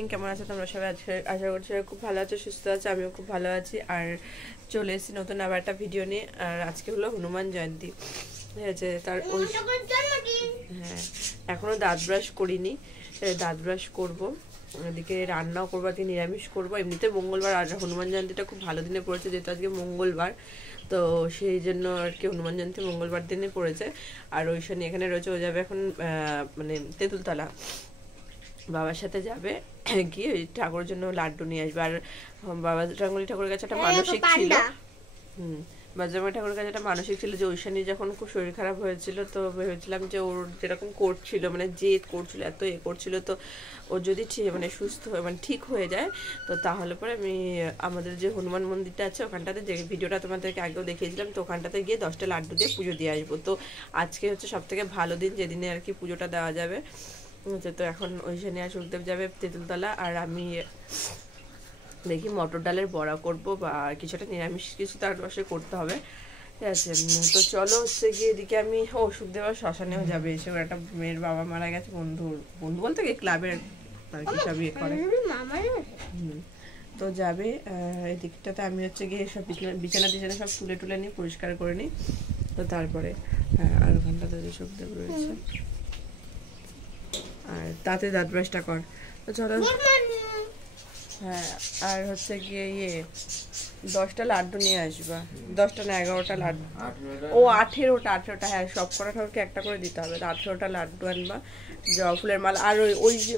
Morning, কেমন আছো তোমরা সবাই? আশা করছি খুব ভালো আছো, সুস্থ আছো। আমিও খুব ভালো আছি। আর চলে এসেছি নতুন আবার একটা ভিডিও নিয়ে। আর আজকে হলো হনুমান জয়ন্তী, ঠিক আছে? তার ওই হ্যাঁ, এখনও দাঁত ব্রাশ করিনি, দাঁত ব্রাশ করবো। এদিকে রান্নাও করবো, আজকে নিরামিষ করবো। এমনিতে মঙ্গলবার, আর হনুমান জয়ন্তীটা খুব ভালো দিনে পড়েছে যেহেতু আজকে মঙ্গলবার, তো সেই জন্য আর কি হনুমান জয়ন্তী মঙ্গলবার দিনে পড়েছে। আর ওই শনি এখানে রয়েছে, ও যাবে এখন মানে তেঁতুলতলা, বাবার সাথে যাবে, গিয়ে ওই ঠাকুরের জন্য লাড্ডু নিয়ে আসবে। আর বাবা রাঙ্গুলি ঠাকুরের কাছে একটা মানসিক ছিল, বাজরাঙ্গি ঠাকুরের কাছে একটা মানসিক ছিল যে ঐশানী যখন খুব শরীর খারাপ হয়েছিল, তো ভেবেছিলাম যে ওর যেরকম করছিল, মানে জেদ করছিল, এত করছিল, তো ও যদি মানে সুস্থ হয়ে মানে ঠিক হয়ে যায়, তো তাহলে পরে আমি আমাদের যে হনুমান মন্দিরটা আছে ওখানটাতে, যে ভিডিওটা তোমাদেরকে আগেও দেখিয়েছিলাম, তো ওখানটাতে গিয়ে 10টা লাড্ডু দিয়ে পুজো দিয়ে আসবো। তো আজকে হচ্ছে সব থেকে ভালো দিন, যেদিনে আর কি পুজোটা দেওয়া যাবে। তো এখন ঐশানী আর সুখদেব যাবে তেঁতুলতলা, আর আমি দেখি মটর ডালের বড়া করব, বা কিছুটা নিরামিষ কিছু তার পাশে করতে হবে, ঠিক আছে? তো চলো হচ্ছে গিয়ে এদিকে আমি সুখদেব আর শ্মশানেও যাবে, এসে ওর একটা মেয়ের বাবা মারা গেছে, বন্ধু বলতে কি ক্লাবের আর কি সব ইয়ে করে, তো যাবে। এদিকটাতে আমি হচ্ছে গিয়ে সব বিছানা টিছানা সব তুলে নিই, পরিষ্কার করে নিই, তো তারপরে আর ওখানটাতে যে সুখদেব রয়েছে। আর তাতে দাঁত ব্রাশটা কর, তো চলো। হ্যাঁ, আর হচ্ছে গিয়ে 10টা লাড্ডু নিয়ে আসবা, 10টা না 11টা লাড্ডু, ও 18টা, হ্যাঁ সব কটা ঠাকুরকে একটা করে দিতে হবে। 18টা লাড্ডু আনবা, জবা ফুলের মালা, আর ওই যে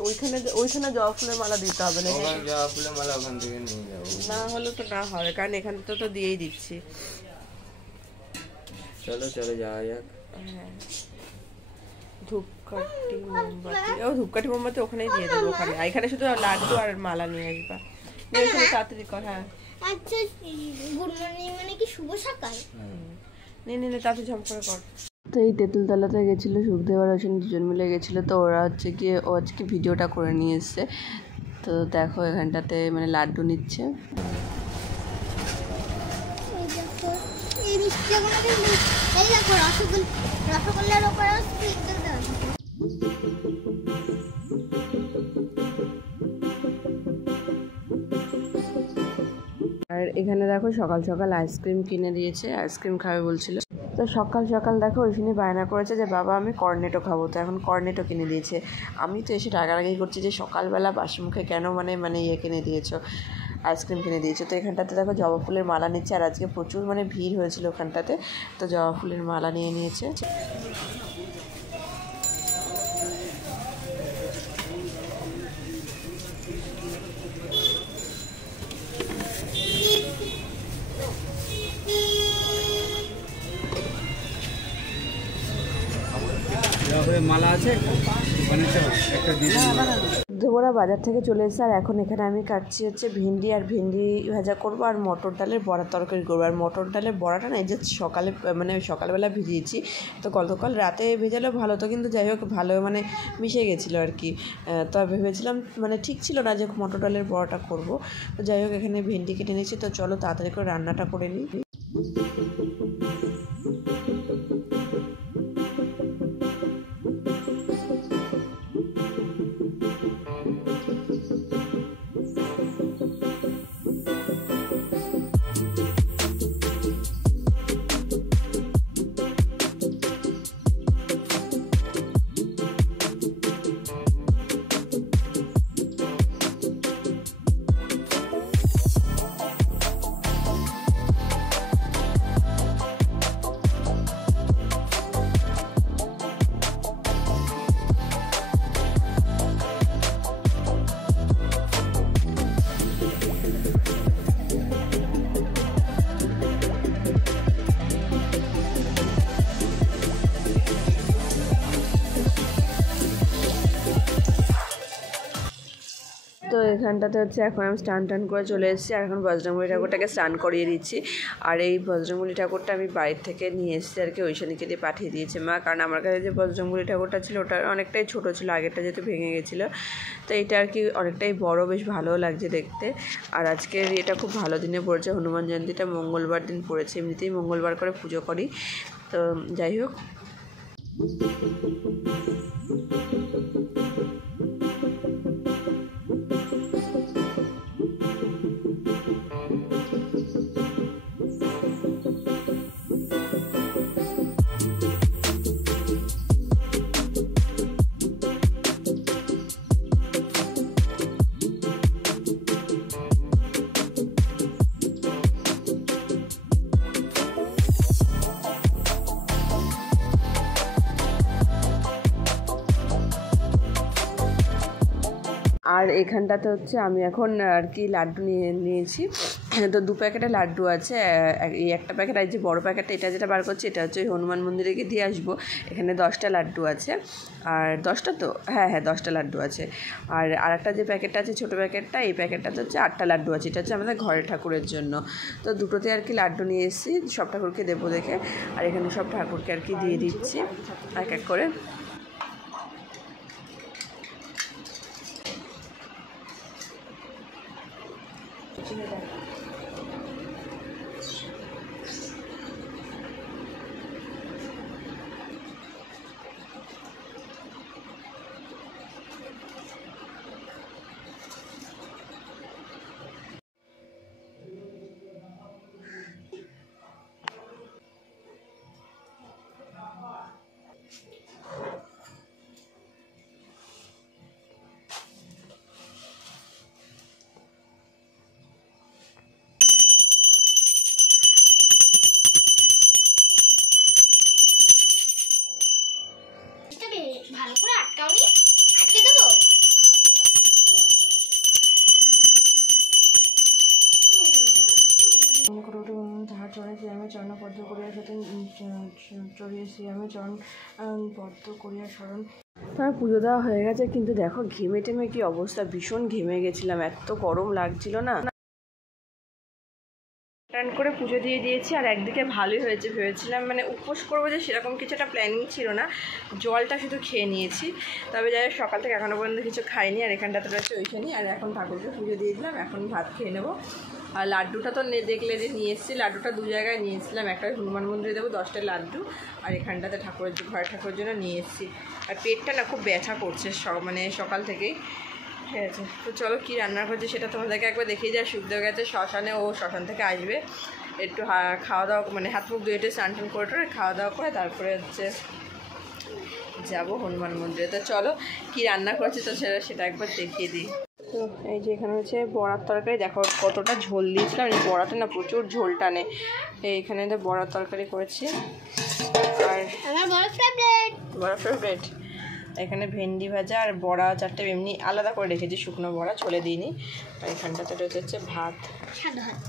ওইখানে জবা ফুলের মালা দিতে হবে না, জবা ফুলের মালা ওখান থেকে নিয়ে যাবো, না হলে তো না হবে, কারণ এখান থেকে তো দিয়েই দিচ্ছি। চলো চলো যাওয়া যাক। হ্যাঁ, ধূপকাঠি মোমবাতি ওখানেই দিয়ে দেবো, ওখানে। এখানে শুধু লাড্ডু আর মালা নিয়ে আসবা, তাড়াতাড়ি কর। হ্যাঁ আচ্ছা, গুড মর্নিং মানে কি শুভ সকাল? নে তাড়াতাড়ি ঝম করে কর। তো এই তেঁতুলতলাতে গেছিলো সুখদেব আর ঐশানী, দুজন মিলে গেছিলো, তো ওরা হচ্ছে গিয়ে ও আজকে ভিডিওটা করে নিয়ে এসছে। তো দেখো এখানটাতে মানে লাড্ডু নিচ্ছে। এই দেখো রসগোল্লার উপর স্প্রিঙ্কেল দেওয়া আছে। আর এখানে দেখো সকাল সকাল আইসক্রিম কিনে দিয়েছে, আইসক্রিম খাবে বলছিল। তো সকাল সকাল দেখো ঐশানী বায়না করেছে যে বাবা আমি কর্নেটো খাবো, তো এখন কর্নেটো কিনে দিয়েছে। আমি তো এসে রাগারাগি করছি যে সকালবেলা বাসি মুখে কেন মানে ইয়ে কিনে দিয়েছো, আইসক্রিম কিনে দিয়েছে। তো এখানটাতে দেখো জবা ফুলের মালা নিচ্ছে, আর আজকে প্রচুর মানে ভিড় হয়েছিল ওখানটাতে, তো জবা ফুলের মালা নিয়ে নিয়েছে। মালা আছে ধোবরা বাজার থেকে চলে এসেছে, আর এখন এখানে আমি কাটছি হচ্ছে ভেন্ডি, আর ভেন্ডি ভাজা করবো, আর মটর ডালের বড়া তরকারি করবো। আর মটর ডালের বড়াটা না এই যে সকালবেলা ভিজিয়েছি, তো গতকাল রাতে ভেজালে ভালো, তো কিন্তু যাই হোক ভালো মানে মিশে গেছিলো আর কি। তো ভেবেছিলাম মানে ঠিক ছিল না যে মটর ডালের বড়াটা করবো, তো যাই হোক এখানে ভেন্ডি কেটে নিয়েছি। তো চলো তাড়াতাড়ি করে রান্নাটা করে নিই। তো এখানটাতে হচ্ছে এখন আমি টান করে চলে এসেছি, আর এখন বজরংবলী ঠাকুরটাকে স্নান করিয়ে দিচ্ছি। আর এই বজরংবলী ঠাকুরটা আমি বাড়ির থেকে নিয়ে এসেছি আর কি, ঐশানীকে দিয়ে পাঠিয়ে দিয়েছে মা, কারণ আমার কাছে যে বজরংবলী ঠাকুরটা ছিল ওটা অনেকটাই ছোট ছিল, আগেরটা যেহেতু ভেঙে গেছিলো, তো এটা আর কি অনেকটাই বড়, বেশ ভালোও লাগছে দেখতে। আর আজকের এটা খুব ভালো দিনে পড়েছে, হনুমান জয়ন্তীটা মঙ্গলবার দিন পড়েছে, এমনিতেই মঙ্গলবার করে পুজো করি। তো যাই হোক, আর এখানটাতে হচ্ছে আমি এখন আর কি লাড্ডু নিয়েছি। তো 2 প্যাকেটের লাড্ডু আছে, এই একটা প্যাকেট আর যে বড়ো প্যাকেটটা এটা যেটা বার করছি এটা হচ্ছে হনুমান মন্দিরে গিয়ে দিয়ে আসবো। এখানে 10টা লাড্ডু আছে, আর 10টা তো হ্যাঁ 10টা লাড্ডু আছে। আর আরেকটা যে প্যাকেটটা আছে ছোটো প্যাকেটটা, এই প্যাকেটটাতে হচ্ছে 8টা লাড্ডু আছে, এটা হচ্ছে আমাদের ঘরের ঠাকুরের জন্য। তো দুটোতে আর কি লাড্ডু নিয়ে এসেছি সব ঠাকুরকে দেবো দেখে, আর এখানে সব ঠাকুরকে আর কি দিয়ে দিচ্ছি এক এক করে। ভালো করে আটকাওনি, আটকে দেবো। তাহার চরণে শ্রীরামের চরণপদ্ম করিয়া সাথে চড়িয়ে শ্রীরামের চরণ পদ্ম করিয়া স্মরণ। তার পুজো দেওয়া হয়ে গেছে, কিন্তু দেখো ঘেমে টেমে কি অবস্থা, ভীষণ ঘেমে গেছিলাম, এত গরম লাগছিল না। স্নান করে পুজো দিয়ে দিয়েছি, আর একদিকে ভালোই হয়েছে, ভেবেছিলাম মানে উপোস করবো যে সেরকম কিছু একটা প্ল্যানিং ছিল না, জলটা শুধু খেয়ে নিয়েছি। তবে যাই হোক সকাল থেকে এখনও পর্যন্ত কিছু খাইনি, আর এখানটাতে রয়েছে ওইখানে। আর এখন ঠাকুরকে পুজো দিয়ে দিলাম, এখন ভাত খেয়ে নেবো। আর লাড্ডুটা তো দেখলে যে নিয়ে এসেছি, লাড্ডুটা 2 জায়গায় নিয়ে এসেছিলাম, একটা হনুমান মন্দিরে দেবো 10টা লাড্ডু, আর এখানটাতে ঘরের ঠাকুরের জন্য নিয়ে এসেছি। আর পেটটা না খুব ব্যথা করছে মানে সকাল থেকেই। ঠিক আছে, তো চলো কী রান্না করছি সেটা তোমাদেরকে একবার দেখিয়ে যায়। সুখদেব গেছে শ্মশানে, ও শ্মশান থেকে আসবে, একটু খাওয়া দাওয়া মানে হাত মুখ ধুয়ে স্নান টান করে খাওয়া দাওয়া করে তারপরে হচ্ছে যাবো হনুমান মন্দিরে। তো চলো কী রান্না করছি তো সেটা একবার দেখিয়ে দিই। তো এই যে এখানে হচ্ছে বড়ার তরকারি, দেখো কতটা ঝোল দিয়েছিলাম, এই বড়াটা না প্রচুর ঝোল টানে। এইখানে বড়ার তরকারি করেছি, আর আমার বড় ফেভারিট এখানে ভেন্ডি ভাজা আর বড়া 4টে এমনি আলাদা করে রেখেছি, শুকনো বড়া ছলে দিইনি। আর এখানটাতে রয়েছে হচ্ছে ভাত। সাদা ভাত।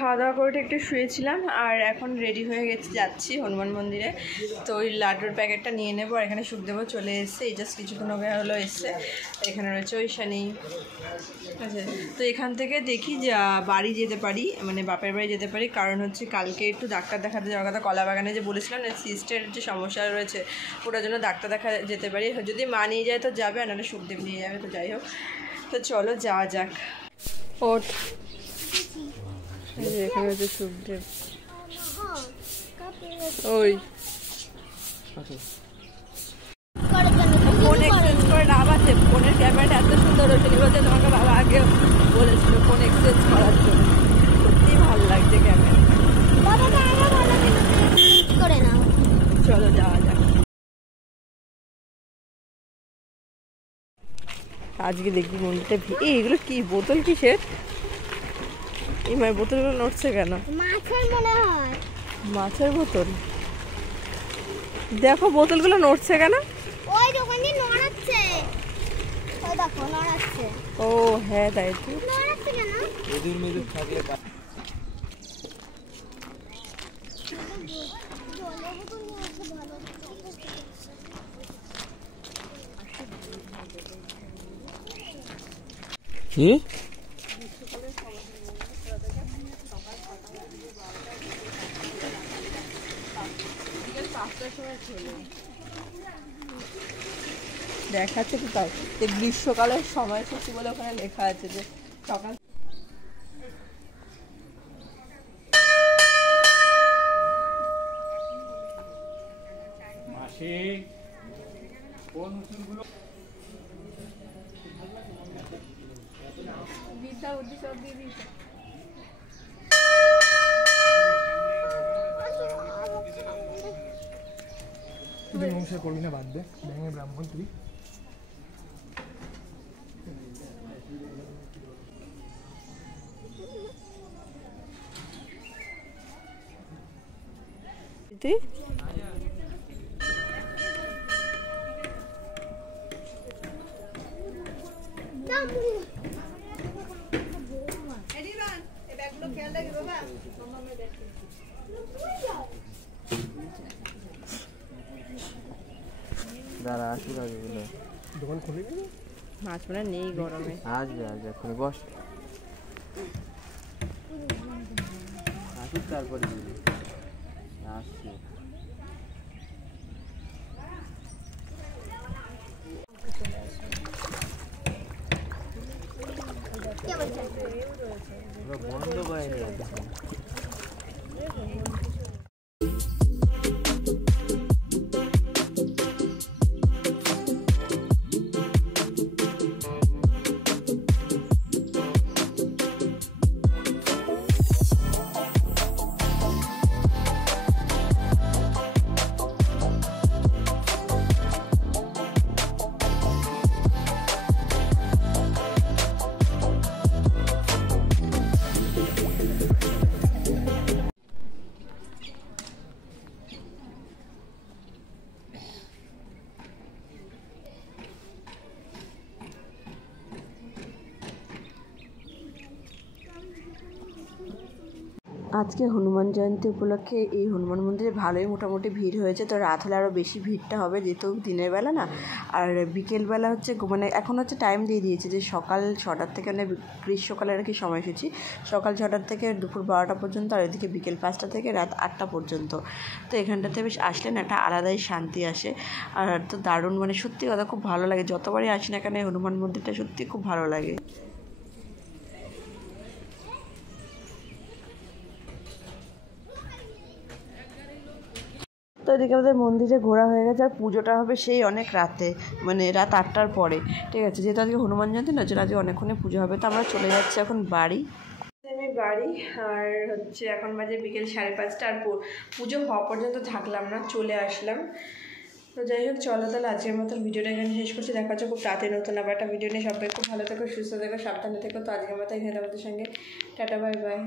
খাওয়া দাওয়া করে একটু শুয়েছিলাম, আর এখন রেডি হয়ে যাচ্ছি হনুমান মন্দিরে। তো ওই লাড্ডুর প্যাকেটটা নিয়ে নেবো। আর এখানে সুখদেবও চলে এসছে, এই জাস্ট কিছুক্ষণ আগে হলো এসছে। এখানে রয়েছে ঐশানী। ঠিক আছে, তো এখান থেকে দেখি যে বাড়ি যেতে পারি, মানে বাপের বাড়ি যেতে পারি, কারণ হচ্ছে কালকে একটু ডাক্তার দেখাতে যাওয়ার কথা। কলা বাগানে যে বলেছিলাম না সিস্টের যে সমস্যা রয়েছে, ওটার জন্য ডাক্তার দেখা যেতে পারি। যদি মা নিয়ে যায় তো যাবে, আর নাহলে সুখদেব নিয়ে যাবে। তো যাই হোক, তো চলো যাওয়া যাক। ওঠ, এখানে হচ্ছে সুখদেব। ওই ফোন এক্সচেঞ্জ করে লাভ আছে, ফোনের ক্যামেরাটা এত সুন্দর হয়েছে, বলছে তোমাকে বাবা আগে বলেছিল ফোন এক্সচেঞ্জ করার জন্য। সত্যি ভালো লাগছে ক্যামেরা। চলো যাওয়া যাক। আজকে দেখবি মন্দিরটা এগুলো কি বোতল, কিসের এই মায়ের বোতলগুলো নড়ছে কেন? মাছের মনে হয়, মাছের বোতল। দেখো বোতলগুলো নড়ছে কেন? ওই দোকানে নড়াচ্ছে, ওই দেখো নড়াচ্ছে। ও হ্যাঁ তাই তো, নড়াচ্ছে কেন? মেদুর মেদুর থাকলে কি দেখাচ্ছে তো তাই যে গ্রীষ্মকালের সময়সূচি বলে ওখানে লেখা আছে যে সকাল। মাসে কোন উসুলগুলো বিদ্যা বুদ্ধি সব দিয়ে দিয়েছে। তুই নমস্কার করবি না, বাদ দে, ব্যাঙে ব্রাহ্মণ তুই। জয়ন্তী। দাঁড়া আসুক আগে এগুলো দোকান খুলে গেল মাছ মানে নেই গরমে। আসবে এখন বস আসুক তারপরে আসছি। বন্ধ করে নিয়ে আজকে হনুমান জয়ন্তী উপলক্ষে এই হনুমান মন্দিরে ভালোই মোটামুটি ভিড় হয়েছে। তো রাত হলে আরও বেশি ভিড়টা হবে, যেহেতু দিনের বেলা না। আর বিকেলবেলা হচ্ছে মানে এখন হচ্ছে টাইম দিয়ে দিয়েছে যে সকাল 6টার থেকে মানে গ্রীষ্মকালের আর কি সময়সূচি, সকাল 6টার থেকে দুপুর 12টা পর্যন্ত, আর এদিকে বিকেল 5টা থেকে রাত 8টা পর্যন্ত। তো এখানটাতে বেশ আসলে না একটা আলাদাই শান্তি আসে। আর তো দারুণ মানে সত্যি কথা খুব ভালো লাগে, যতবারই আসি না এখানে হনুমান মন্দিরটা সত্যি খুব ভালো লাগে। তো এদিকে আমাদের মন্দিরে ঘোরা হয়ে গেছে, আর পুজোটা হবে সেই অনেক রাতে, মানে রাত 8টার পরে। ঠিক আছে, যেহেতু আজকে হনুমান জয়ন্তী না, আজকে অনেকক্ষণে পুজো হবে। তো আমরা চলে যাচ্ছি এখন বাড়ি। আমি বাড়ি আর হচ্ছে এখন বাজে বিকেল 5:30, আর পুজো হওয়া পর্যন্ত থাকলাম না, চলে আসলাম। তো যাই হোক, চলো তাহলে আজকের মতন ভিডিওটা এখানে শেষ করছি। দেখা হচ্ছে খুব রাতে নতুন আবার একটা ভিডিও নিয়ে। সবাই খুব ভালো থেকো, সুস্থ থেকো, সাবধানে থেকো। তো আজকের মতো এখানে আমাদের সঙ্গে টাটা, বাই বাই।